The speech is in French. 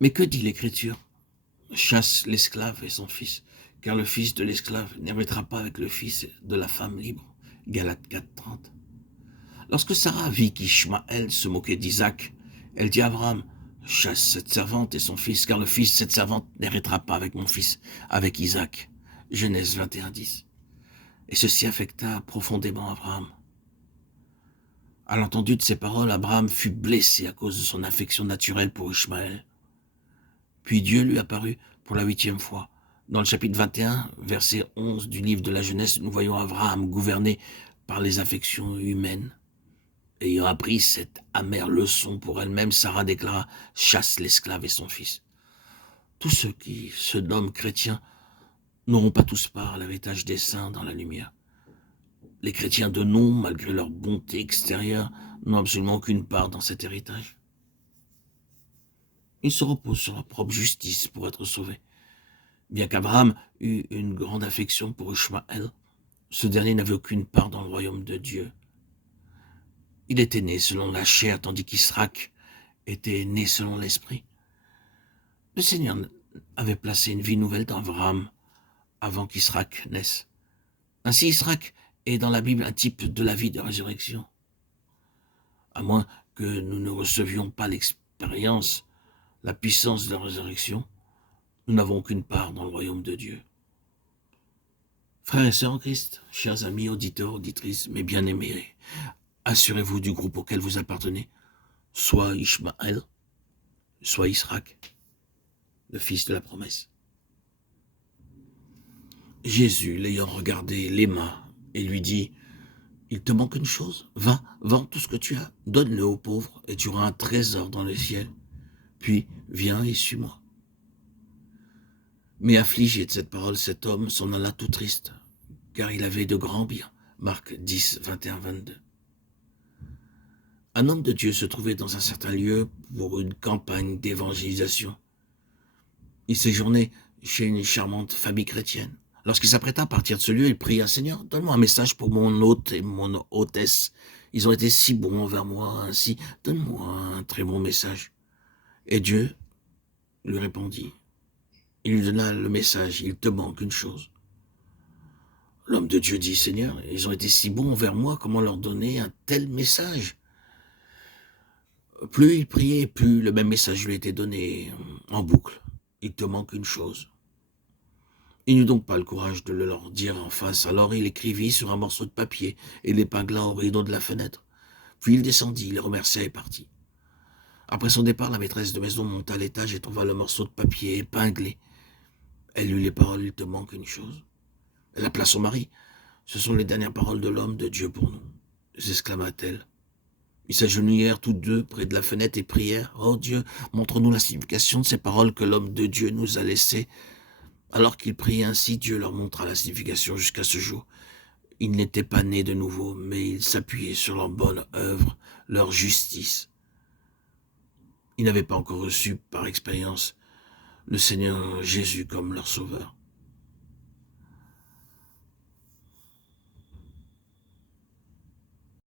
Mais que dit l'Écriture? Chasse l'esclave et son fils, car le fils de l'esclave n'héritera pas avec le fils de la femme libre. Galates 4:30. Lorsque Sarah vit qu'Ishmaël se moquait d'Isaac, elle dit à Abraham, chasse cette servante et son fils, car le fils de cette servante n'héritera pas avec mon fils, avec Isaac. Genèse 21:10. Et ceci affecta profondément Abraham. À l'entendu de ces paroles, Abraham fut blessé à cause de son affection naturelle pour Ishmaël. Puis Dieu lui apparut pour la 8e fois. Dans le chapitre 21, verset 11 du livre de la Genèse, nous voyons Abraham gouverné par les affections humaines. Ayant appris cette amère leçon pour elle-même, Sarah déclara « Chasse l'esclave et son fils ». Tous ceux qui se nomment chrétiens n'auront pas tous part à l'héritage des saints dans la lumière. Les chrétiens de nom, malgré leur bonté extérieure, n'ont absolument aucune part dans cet héritage. Ils se reposent sur leur propre justice pour être sauvés. Bien qu'Abraham eût une grande affection pour Ishmaël, ce dernier n'avait aucune part dans le royaume de Dieu. Il était né selon la chair, tandis qu'Isaac était né selon l'esprit. Le Seigneur avait placé une vie nouvelle dans Abraham avant qu'Isaac naisse. Ainsi, Isaac est dans la Bible un type de la vie de résurrection. À moins que nous ne recevions pas l'expérience, la puissance de la résurrection, nous n'avons aucune part dans le royaume de Dieu. Frères et sœurs en Christ, chers amis, auditeurs, auditrices, mes bien-aimés, assurez-vous du groupe auquel vous appartenez, soit Ishmaël, soit Isaac, le fils de la promesse. Jésus, l'ayant regardé, l'aima et lui dit « Il te manque une chose, va, vends tout ce que tu as, donne-le aux pauvres et tu auras un trésor dans le ciel. Puis viens et suis-moi. » Mais affligé de cette parole, cet homme s'en alla tout triste, car il avait de grands biens. Marc 10, 21-22. Un homme de Dieu se trouvait dans un certain lieu pour une campagne d'évangélisation. Il séjournait chez une charmante famille chrétienne. Lorsqu'il s'apprêta à partir de ce lieu, il pria « Seigneur, donne-moi un message pour mon hôte et mon hôtesse. Ils ont été si bons envers moi, ainsi donne-moi un très bon message. » Et Dieu lui répondit. Il lui donna le message « Il te manque une chose. » L'homme de Dieu dit « Seigneur, ils ont été si bons envers moi, comment leur donner un tel message ?» Plus il priait, plus le même message lui était donné en boucle. « Il te manque une chose. » Il n'eut donc pas le courage de le leur dire en face, alors il écrivit sur un morceau de papier et l'épingla au rideau de la fenêtre. Puis il descendit, les remercia et partit. Après son départ, la maîtresse de maison monta à l'étage et trouva le morceau de papier épinglé. Elle lut les paroles « Il te manque une chose ». Elle appela son mari. « Ce sont les dernières paroles de l'homme de Dieu pour nous », s'exclama-t-elle. Ils s'agenouillèrent tous deux près de la fenêtre et prièrent « Oh Dieu, montre-nous la signification de ces paroles que l'homme de Dieu nous a laissées. » Alors qu'ils priaient ainsi, Dieu leur montra la signification jusqu'à ce jour. Ils n'étaient pas nés de nouveau, mais ils s'appuyaient sur leur bonne œuvre, leur justice. Ils n'avaient pas encore reçu par expérience le Seigneur Jésus comme leur sauveur.